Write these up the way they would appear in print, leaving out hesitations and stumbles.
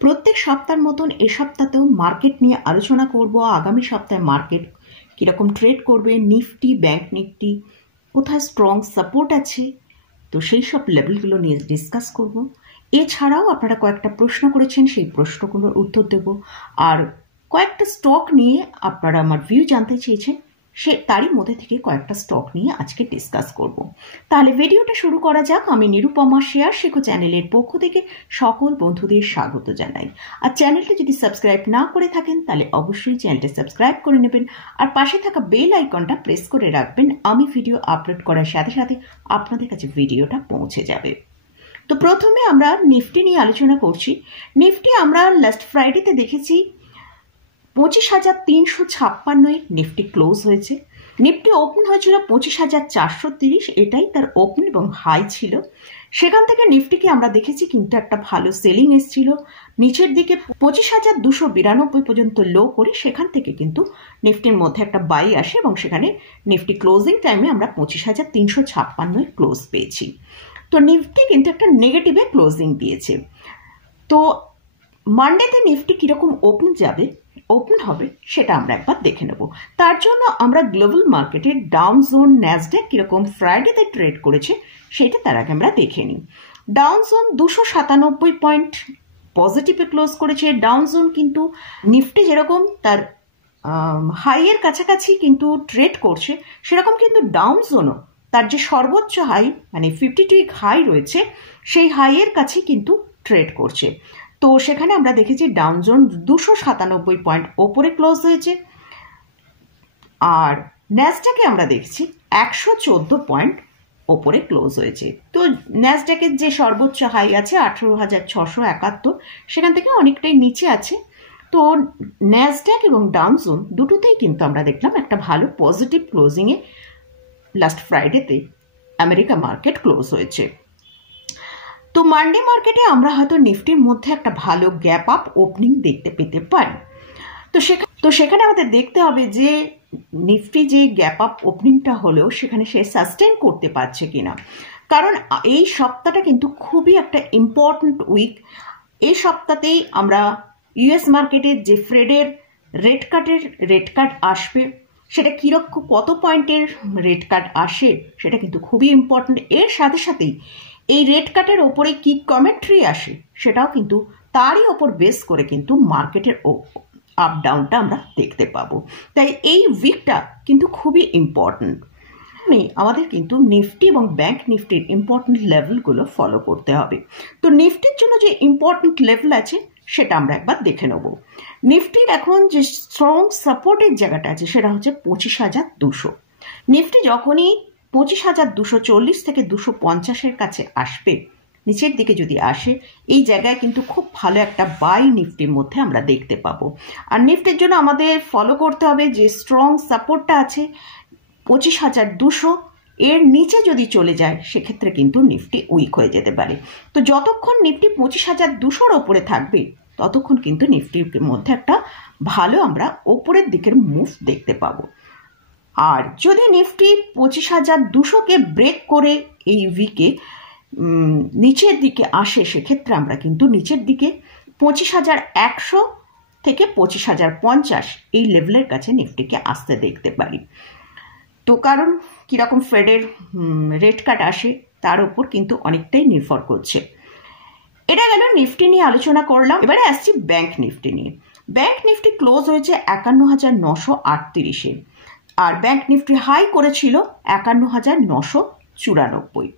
প্রত্যেক সপ্তাহের মতন এ সপ্তাহেও মার্কেট নিয়ে আলোচনা করব। আগামী সপ্তাহে মার্কেট কীরকম ট্রেড করবে, নিফটি, ব্যাংক নিফটি কোথায় স্ট্রং সাপোর্ট আছে, তো সেই সব লেভেলগুলো নিয়ে ডিসকাস করব। এছাড়াও আপনারা কয়েকটা প্রশ্ন করেছেন, সেই প্রশ্নগুলোর উত্তর দেব। আর কয়েকটা স্টক নিয়ে আপনারা আমার ভিউ জানতে চেয়েছেন, তারই মধ্যে থেকে কয়েকটা স্টক নিয়ে আজকে ডিসকাস করব। তাহলে ভিডিওটা শুরু করা যাক। আমি নিরুপমা শেয়ার শেখো চ্যানেলের পক্ষ থেকে সকল বন্ধুদের স্বাগত জানাই। আর চ্যানেলটা যদি সাবস্ক্রাইব না করে থাকেন তাহলে অবশ্যই চ্যানেলটা সাবস্ক্রাইব করে নেবেন, আর পাশে থাকা বেল আইকনটা প্রেস করে রাখবেন। আমি ভিডিও আপলোড করার সাথে সাথে আপনাদের কাছে ভিডিওটা পৌঁছে যাবে। তো প্রথমে আমরা নিফটি নিয়ে আলোচনা করছি। নিফটি আমরা লাস্ট ফ্রাইডেতে দেখেছি 25,356 নিফটি ক্লোজ হয়েছে। নিফটি ওপেন হয়েছিল 25,430, এটাই তার ওপেন এবং হাই ছিল। সেখান থেকে নিফটিকে আমরা দেখেছি কিন্তু একটা ভালো সেলিং এসেছিল, নিচের দিকে 25,292 পর্যন্ত লো করে সেখান থেকে কিন্তু নিফটির মধ্যে একটা বাই আসে এবং সেখানে নিফটি ক্লোজিং টাইমে আমরা 25,356 ক্লোজ পেয়েছি। তো নিফটি কিন্তু একটা নেগেটিভে ক্লোজিং দিয়েছে। তো মানডেতে নিফটি কিরকম ওপেন হবে সেটা আমরা একবার দেখে নেব। তার জন্য আমরা গ্লোবাল মার্কেটের ডাউন জোন, ন্যাসড্যাক কিরকম ফ্রাইডেতে ট্রেড করেছে সেটা তার আগে আমরা দেখে নিই। ডাউন জোন 297 পয়েন্ট পজিটিভে ক্লোজ করেছে। ডাউন জোন কিন্তু নিফটি যেরকম তার হাইয়ের কাছাকাছি কিন্তু ট্রেড করছে, সেরকম কিন্তু ডাউন জোনও তার যে সর্বোচ্চ হাই মানে 52 উইক হাই রয়েছে সেই হাইয়ের কাছে কিন্তু ট্রেড করছে। তো সেখানে আমরা দেখেছি ডাউন জোন 297 পয়েন্ট ওপরে ক্লোজ হয়েছে, আর ন্যাসড্যাকে আমরা দেখছি 114 পয়েন্ট ওপরে ক্লোজ হয়েছে। তো ন্যাসড্যাকের যে সর্বোচ্চ হাই আছে 18,671, সেখান থেকে অনেকটাই নিচে আছে। তো ন্যাসড্যাক এবং ডাউন জোন দুটোতেই কিন্তু আমরা দেখলাম একটা ভালো পজিটিভ ক্লোজিংয়ে লাস্ট ফ্রাইডেতে আমেরিকা মার্কেট ক্লোজ হয়েছে। তো মানডে মার্কেটে আমরা হয়তো নিফটির মধ্যে একটা ভালো গ্যাপ আপ ওপেনিং দেখতে পেতে পারি। তো সেখানে আমাদের দেখতে হবে যে নিফটি যে গ্যাপ আপ ওপেনিংটা হলেও সেখানে সে সাস্টেন করতে পারছে কিনা, কারণ এই সপ্তাহটা কিন্তু খুবই একটা ইম্পর্ট্যান্ট উইক। এই সপ্তাহতেই আমরা ইউএস মার্কেটের যে ফেডের রেট কাট আসবে, সেটা কীরকম কত পয়েন্টের রেট কাট আসে সেটা কিন্তু খুবই ইম্পর্ট্যান্ট। এর সাথে সাথেই এই রেট কাটের ওপরে কি কমেন্ট্রি আসে সেটাও কিন্তু তারই ওপর বেস করে কিন্তু মার্কেটের আপ ডাউনটা আমরা দেখতে পাবো। তাই এই উইকটা কিন্তু খুবই ইম্পর্ট্যান্ট। আমাদের কিন্তু নিফটি এবং ব্যাংক নিফটির ইম্পর্ট্যান্ট লেভেলগুলো ফলো করতে হবে। তো নিফটির জন্য যে ইম্পর্ট্যান্ট লেভেল আছে সেটা আমরা একবার দেখে নেব। নিফটির এখন যে স্ট্রং সাপোর্টের জায়গাটা আছে সেটা হচ্ছে 25,200। নিফটি যখনই 25,240 থেকে 250-এর কাছে আসবে, নিচের দিকে যদি আসে, এই জায়গায় কিন্তু খুব ভালো একটা বাই নিফটির মধ্যে আমরা দেখতে পাবো। আর নিফটির জন্য আমাদের ফলো করতে হবে যে স্ট্রং সাপোর্টটা আছে 25,200, এর নিচে যদি চলে যায় সেক্ষেত্রে কিন্তু নিফটি উইক হয়ে যেতে পারে। তো যতক্ষণ নিফটি 25,200-র ওপরে থাকবে ততক্ষণ কিন্তু নিফটির মধ্যে একটা ভালো আমরা ওপরের দিকের মুভ দেখতে পাবো। আর যদি নিফটি 25,200-কে ব্রেক করে এই উইকে নিচের দিকে আসে, সেক্ষেত্রে আমরা কিন্তু নিচের দিকে 25,100 থেকে 25,050 এই লেভেলের কাছে নিফটিকে আসতে দেখতে পারি। তো কারণ কীরকম ফেডের রেট কাট আসে তার উপর কিন্তু অনেকটাই নির্ভর করছে। এটা গেল নিফটি নিয়ে আলোচনা করলাম। এবারে আসছি ব্যাংক নিফটি নিয়ে। ব্যাংক নিফটি ক্লোজ হয়েছে 51,938-এ, আর ব্যাংক নিফটি হাই করেছিল 51,994।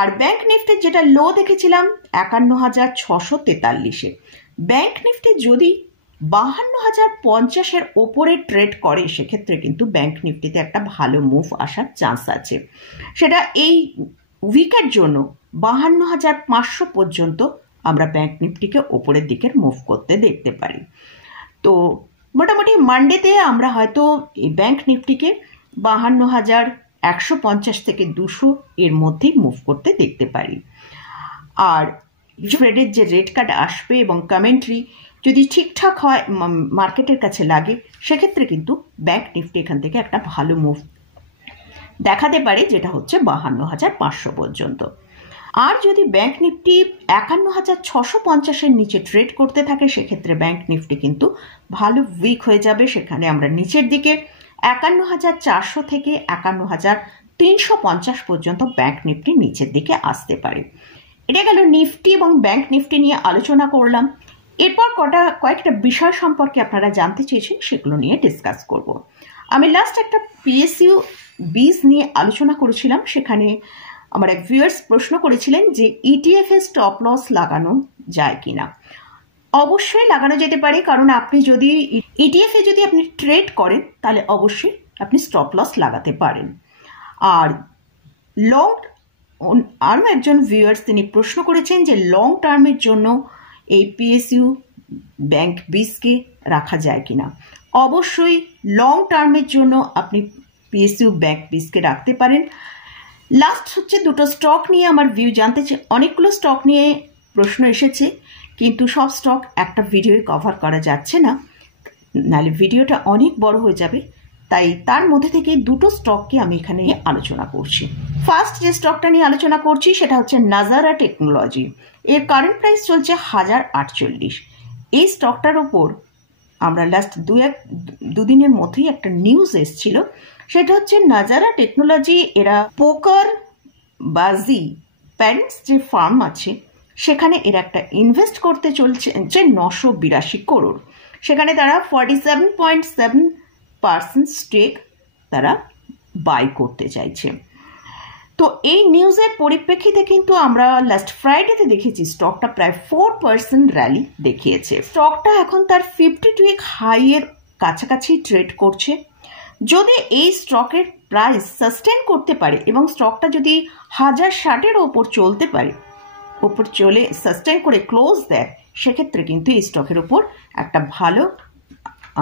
আর ব্যাংক নিফটির যেটা লো দেখেছিলাম 51,643-এ। ব্যাংক নিফটি যদি 52,050-এর ওপরে ট্রেড করে সেক্ষেত্রে কিন্তু ব্যাংক নিফটিতে একটা ভালো মুভ আসার চান্স আছে। সেটা এই উইকের জন্য 52,500 পর্যন্ত আমরা ব্যাংক নিফটিকে ওপরের দিকের মুভ করতে দেখতে পারি। তো মোটামুটি মানডেতে আমরা হয়তো এই ব্যাংক নিফটিকে 52,150 থেকে 200 এর মধ্যেই মুভ করতে দেখতে পারি। আর ফেডের যে রেট কাট আসবে এবং কমেন্ট্রি যদি ঠিকঠাক হয়, মার্কেটের কাছে লাগে, সেক্ষেত্রে কিন্তু ব্যাংক নিফটি এখান থেকে একটা ভালো মুভ দেখাতে পারে, যেটা হচ্ছে 52,500 পর্যন্ত। আর যদি ব্যাংক নিফটি ৫১,৬৫০-এর নিচে ট্রেড করতে থাকে সেক্ষেত্রে ব্যাংক নিফটি কিন্তু ভালো উইক হয়ে যাবে। সেখানে আমরা নিচের দিকে ৫১,৪০০ থেকে ৫১,৩৫০ পর্যন্ত ব্যাংক নিফটি নিচের দিকে আসতে পারে। এটা গেল নিফটি এবং ব্যাংক নিফটি নিয়ে আলোচনা করলাম। এরপর কয়েকটা বিষয় সম্পর্কে আপনারা জানতে চেয়েছেন, সেগুলো নিয়ে ডিসকাস করব। আমি লাস্ট একটা পিএসইউ বীজ নিয়ে আলোচনা করেছিলাম। সেখানে আমার এক ভিউয়ার্স প্রশ্ন করেছিলেন যে ইটিএফ এ স্টপ লস লাগানো যায় কিনা। অবশ্যই লাগানো যেতে পারে, কারণ আপনি যদি ইটিএফ এ যদি আপনি ট্রেড করেন তাহলে অবশ্যই আপনি স্টপ লস লাগাতে পারেন। আর লং আরও একজন ভিউয়ার্স তিনি প্রশ্ন করেছেন যে লং টার্মের জন্য এই পিএসইউ ব্যাংক বীজকে রাখা যায় কিনা। অবশ্যই লং টার্মের জন্য আপনি পিএসইউ ব্যাংক বীজকে রাখতে পারেন। লাস্ট হচ্ছে দুটো স্টক নিয়ে আমার ভিউ জানতে চাই। অনেকগুলো স্টক নিয়ে প্রশ্ন এসেছে, কিন্তু সব স্টক একটা ভিডিওয়ে কভার করা যাচ্ছে না, নাহলে ভিডিওটা অনেক বড় হয়ে যাবে। তাই তার মধ্যে থেকে দুটো স্টককে আমি এখানে আলোচনা করছি। ফার্স্ট যে স্টকটা নিয়ে আলোচনা করছি সেটা হচ্ছে নাজারা টেকনোলজি। এর কারেন্ট প্রাইস চলছে ১০৪৮। এই স্টকটার ওপর আমরা লাস্ট দুদিনের মধ্যেই একটা নিউজ এসছিল, সেটা হচ্ছে নাজারা টেকনোলজি এরা পোকার বাজি প্যারেন্টস যে ফার্ম আছে সেখানে এরা একটা ইনভেস্ট করতে চলছে ৯৮২ করোড়। সেখানে তারা 47.7% স্টেক তারা বাই করতে চাইছে। তো এই নিউজের পরিপ্রেক্ষিতে কিন্তু আমরা লাস্ট ফ্রাইডেতে দেখেছি স্টকটা প্রায় 4% র্যালি দেখিয়েছে। স্টকটা এখন তার 52-উইক হাইয়ের কাছাকাছি ট্রেড করছে। যদি এই স্টকের প্রাইস সাস্টেন করতে পারে এবং স্টকটা যদি ১০৬০-এর ওপর চলতে পারে, ওপর চলে সাস্টেন করে ক্লোজ দেয়, সেক্ষেত্রে কিন্তু এই স্টকের ওপর একটা ভালো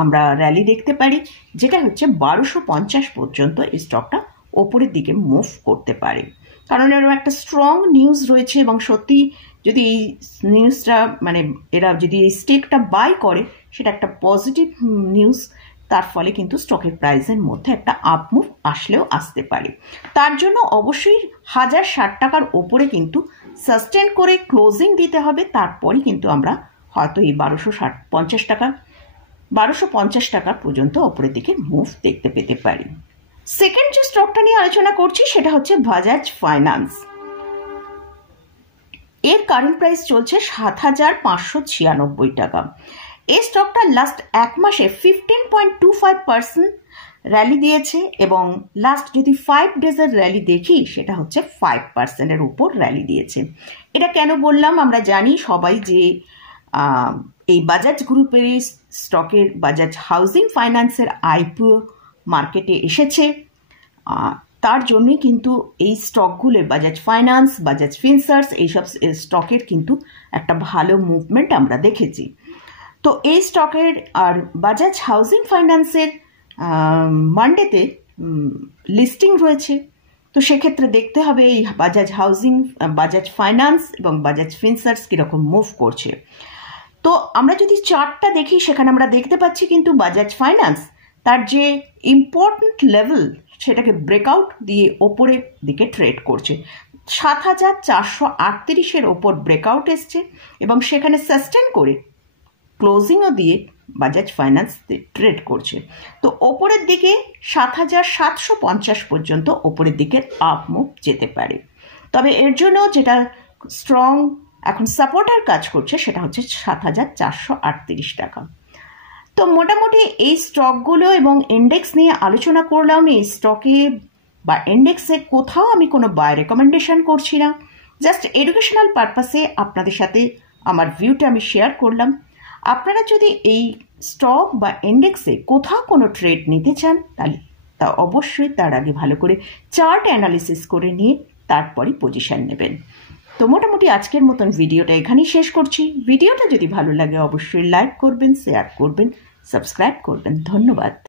আমরা র্যালি দেখতে পারি, যেটা হচ্ছে ১২৫০ পর্যন্ত এই স্টকটা ওপরের দিকে মুভ করতে পারে। কারণ এরকম একটা স্ট্রং নিউজ রয়েছে এবং সত্যি যদি এই নিউজটা মানে এরা যদি এই স্টেকটা বাই করে সেটা একটা পজিটিভ নিউজ, তার ফলে কিন্তু স্টকের প্রাইসের মধ্যে একটা আপ মুভ আসলেও আসতে পারে। তার জন্য অবশ্যই ১০৬০ টাকার ওপরে কিন্তু সাস্টেন করে ক্লোজিং দিতে হবে, তারপরে কিন্তু আমরা হয়তো এই ১২৫০ টাকা পর্যন্ত ওপরের দিকে মুভ দেখতে পেতে পারি। সেকেন্ড যে স্টকটা নিয়ে আলোচনা করছি সেটা হচ্ছে বাজাজ ফাইন্যান্স। এর কারেন্ট প্রাইস চলছে ৭,৫৯৬ টাকা। এই স্টকটা লাস্ট এক মাসে 15.25% র্যালি দিয়েছে এবং লাস্ট যদি 5 ডেজের র্যালি দেখি সেটা হচ্ছে 5%-এর উপর র্যালি দিয়েছে। এটা কেন বললাম, আমরা জানি সবাই যে এই বাজাজ গ্রুপের স্টকের বাজাজ হাউজিং ফাইন্যান্সের আইপিও মার্কেটে এসেছে, তার জন্যই কিন্তু এই স্টকগুলো বাজাজ ফাইন্যান্স, বাজাজ ফিনসার্স এইসব স্টকের কিন্তু একটা ভালো মুভমেন্ট আমরা দেখেছি। তো এই স্টকের আর বাজাজ হাউজিং ফাইন্যান্সের মানডেতে লিস্টিং রয়েছে। তো সেক্ষেত্রে দেখতে হবে এই বাজাজ হাউজিং, বাজাজ ফাইন্যান্স এবং বাজাজ ফিনসার্স কীরকম মুভ করছে। তো আমরা যদি চার্টটা দেখি সেখানে আমরা দেখতে পাচ্ছি কিন্তু বাজাজ ফাইন্যান্স তার যে ইম্পর্টেন্ট লেভেল সেটাকে ব্রেকআউট দিয়ে ওপরের দিকে ট্রেড করছে। ৭,৪৩৮-এর ওপর ব্রেকআউট এসছে এবং সেখানে সাস্টেন করে ক্লোজিংও দিয়ে বাজাজ ফাইন্যান্স ট্রেড করছে। তো ওপরের দিকে ৭,৭৫০ পর্যন্ত ওপরের দিকে আপ মুভ যেতে পারে। তবে এর জন্য যেটা স্ট্রং এখন সাপোর্টার কাজ করছে সেটা হচ্ছে ৭,৪৩৮ টাকা। তো মোটামুটি এই স্টকগুলো এবং ইন্ডেক্স নিয়ে আলোচনা করলাম। এই স্টকে বা ইন্ডেক্সে কোথাও আমি কোনো বাই রেকমেন্ডেশন করছি না, জাস্ট এডুকেশনাল পারপাসে আপনাদের সাথে আমার ভিউটা আমি শেয়ার করলাম। আপনারা যদি এই স্টক বা ইন্ডেক্সে কোথাও কোনো ট্রেড নিতে চান তাহলে তা অবশ্যই তার আগে ভালো করে চার্ট অ্যানালিসিস করে নিয়ে তারপরে পজিশন নেবেন। তো মোটামুটি আজকের মতন ভিডিওটা এখানেই শেষ করছি। ভিডিওটা যদি ভালো লাগে অবশ্যই লাইক করবেন, শেয়ার করবেন, সাবস্ক্রাইব করবেন। ধন্যবাদ।